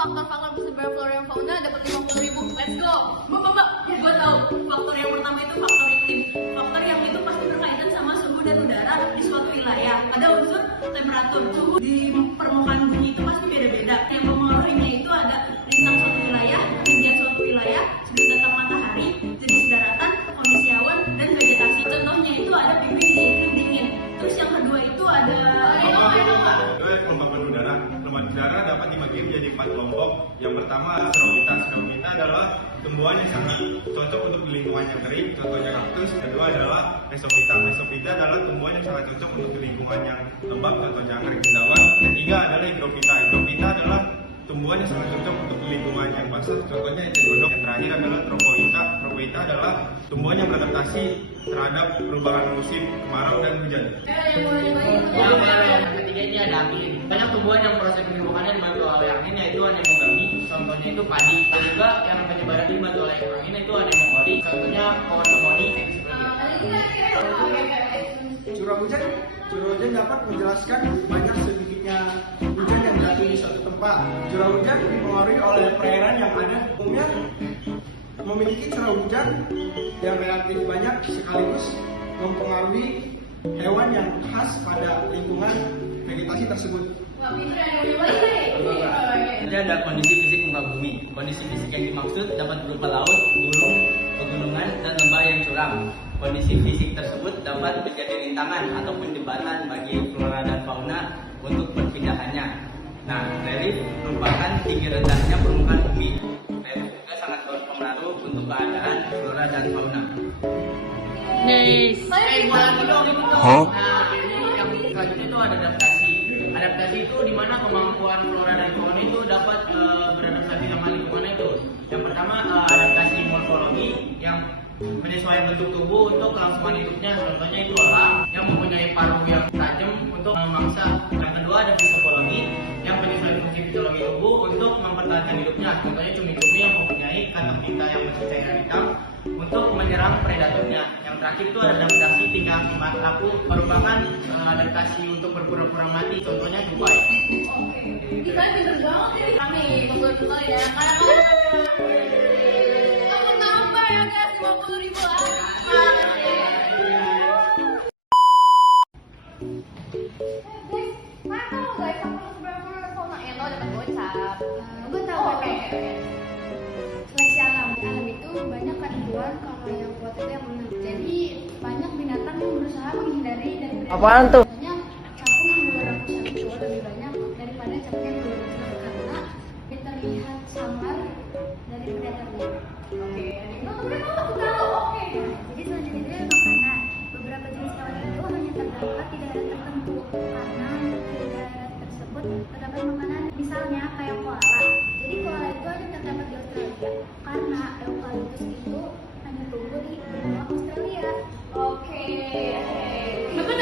faktor-faktor persebaran flora dan fauna dapat 50.000. Let's go. Mbak, gue tahu. Faktor yang pertama itu faktor iklim. Faktor yang itu pasti berkaitan sama suhu dan udara di suatu wilayah. Ada unsur temperatur. Suhu di permukaan bumi itu pasti beda-beda. Yang mempengaruhinya itu ada lintang suatu wilayah, ketinggian suatu wilayah, sudut datang matahari, jenis daratan, kondisi awan, dan vegetasi. Contohnya itu ada bibit di iklim dingin. Terus yang kedua itu ada kelembapan udara. Kelembapan udara dapat dibagi menjadi 4 kelompok. Yang pertama Xerophyta. Xerophyta adalah tumbuhan yang sangat cocok untuk di lingkungan yang kering, contohnya kaktus. Kedua adalah Mesophyta. Mesophyta adalah tumbuhan yang sangat cocok untuk di lingkungan yang lembab, contohnya anggrek Sindawang. Ketiga adalah Hydrophyta. Hydrophyta adalah tumbuhan yang sangat cocok untuk di lingkungan yang basah, contohnya eceng gondok. Yang terakhir adalah Trophoita. Trophoita adalah tumbuhan yang beradaptasi terhadap perubahan musim kemarau dan hujan. Yang ketiga ini ada angin. Banyak tumbuhan yang proses penyebarannya dibantu oleh angin, yaitu anemogami. Contohnya itu padi. Dan juga yang penyebaran dibantu oleh angin itu anemogami. Contohnya pohon kemoni kayak seperti Curah hujan dapat menjelaskan banyak sedikitnya hujan yang jatuh di suatu tempat. Curah hujan dipengaruhi oleh perairan yang ada. Umumnya memiliki curah hujan yang relatif banyak sekaligus mempengaruhi hewan yang khas pada lingkungan vegetasi tersebut. Jadi ada kondisi fisik muka bumi. Kondisi fisik yang dimaksud dapat berupa laut, gunung, pegunungan, dan lembah yang curam. Kondisi fisik tersebut dapat menjadi rintangan ataupun jembatan bagi flora dan fauna untuk perpindahannya. Nah, relief merupakan tinggi rendahnya permukaan bumi. Relief juga sangat berpengaruh untuk keadaan flora dan fauna. Nice. Lagi dong itu dong. Nah, ini yang selanjutnya itu ada adaptasi. Adaptasi itu di mana kemampuan flora dan fauna itu dapat beradaptasi sama lingkungan itu. Yang pertama adaptasi morfologi yang menyesuaikan bentuk tubuh untuk kelangsungan hidupnya. Contohnya itu elang yang mempunyai paruh yang tajam untuk memangsa. Yang kedua ada fisiologi yang menyesuaikan fungsi fisiologi tubuh untuk mempertahankan hidupnya. Contohnya cumi-cumi yang mempunyai kantong tinta yang bersih cairan hitam untuk menyerang predatornya. Yang terakhir itu ada adaptasi tingkah akibat laku, merupakan adaptasi untuk berpura-pura mati. Contohnya tupai. Oke. Ini kalian pinter banget ini. Kami betul-betul ya. Karena aku tambah ya guys 50.000 Gue tahu seleksi alam itu banyak kandungan kalau yang kuat itu yang menang. Jadi banyak binatang yang berusaha menghindari dan Apaan tuh? Biasanya capung yang menyerang itu lebih banyak daripada capung yang menyerang karena dia terlihat samar dari predatornya. Oke. Aku tahu. Oke. Jadi selanjutnya makanan. Beberapa jenis hewan itu hanya terdapat di daerah tertentu karena di daerah tersebut terdapat makanan. Misalnya kayak koala. Jadi koala itu hanya terdapat di Australia karena eukaliptus itu hanya tumbuh di benua Australia. Oke.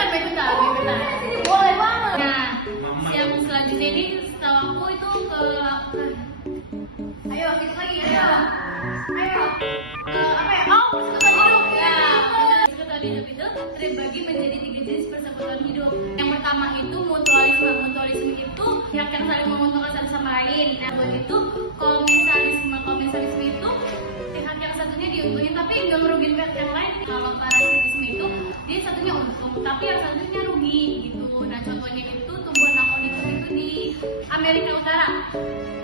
Bentar. Boleh banget. Nah, yang selanjutnya ini setahu aku itu ke apa? Ayo, kita lagi ya. Ayo. Apa ya? Oh, persekutuan hidup. Ya, persekutuan hidup itu terbagi menjadi 3 jenis persekutuan hidup. Yang pertama itu mutualisme. Mutualisme itu yang saling menguntungkan satu sama lain. Nah, begitu komensalisme. Komensalisme itu pihak yang satunya diuntungin tapi nggak merugikan pihak yang lain. Kalau parasitisme itu dia satunya untung tapi yang satunya rugi gitu. Nah, contohnya itu tumbuhan Aconicus itu di Amerika Utara.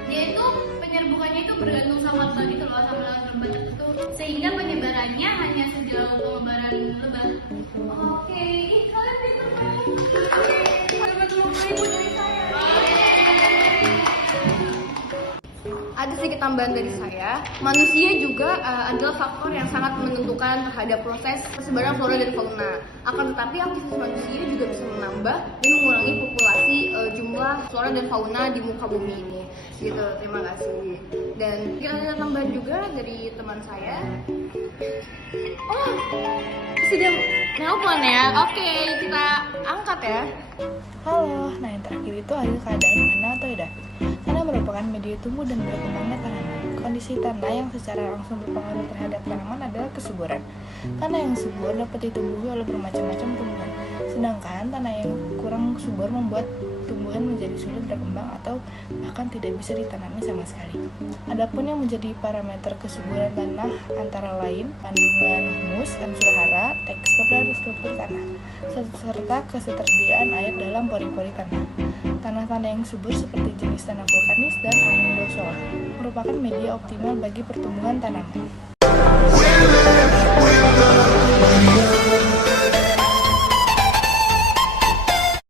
Dia itu penyerbukannya itu bergantung sama lebah gitu loh, sama lebah tertentu sehingga penyebarannya hanya sejauh penyebaran lebah. Oke, kalian pintar banget. Dapat 50.000 dari saya. Ada sedikit tambahan dari saya, manusia juga adalah faktor yang sangat menentukan terhadap proses persebaran flora dan fauna. Akan tetapi aktivitas manusia juga bisa menambah dan mengurangi populasi jumlah flora dan fauna di muka bumi ini. Gitu, terima kasih. Dan ada tambahan juga dari teman saya. Oh, sudah nelpon ya? Oke, kita angkat ya. Halo, nah yang terakhir itu adalah keadaan tanah atau tidak. Tanah merupakan media tumbuh dan berkembangnya tanaman. Kondisi tanah yang secara langsung berpengaruh terhadap tanaman adalah kesuburan. Tanah yang subur dapat ditumbuhi oleh bermacam-macam tumbuhan. Sedangkan tanah yang kurang subur membuat tumbuhan menjadi sulit berkembang atau bahkan tidak bisa ditanami sama sekali. Adapun yang menjadi parameter kesuburan tanah antara lain kandungan humus, unsur hara, tekstur dan struktur tanah, serta ketersediaan air dalam pori-pori tanah. Tanah-tanah yang subur seperti jenis tanah vulkanis dan alundosola merupakan media optimal bagi pertumbuhan tanaman.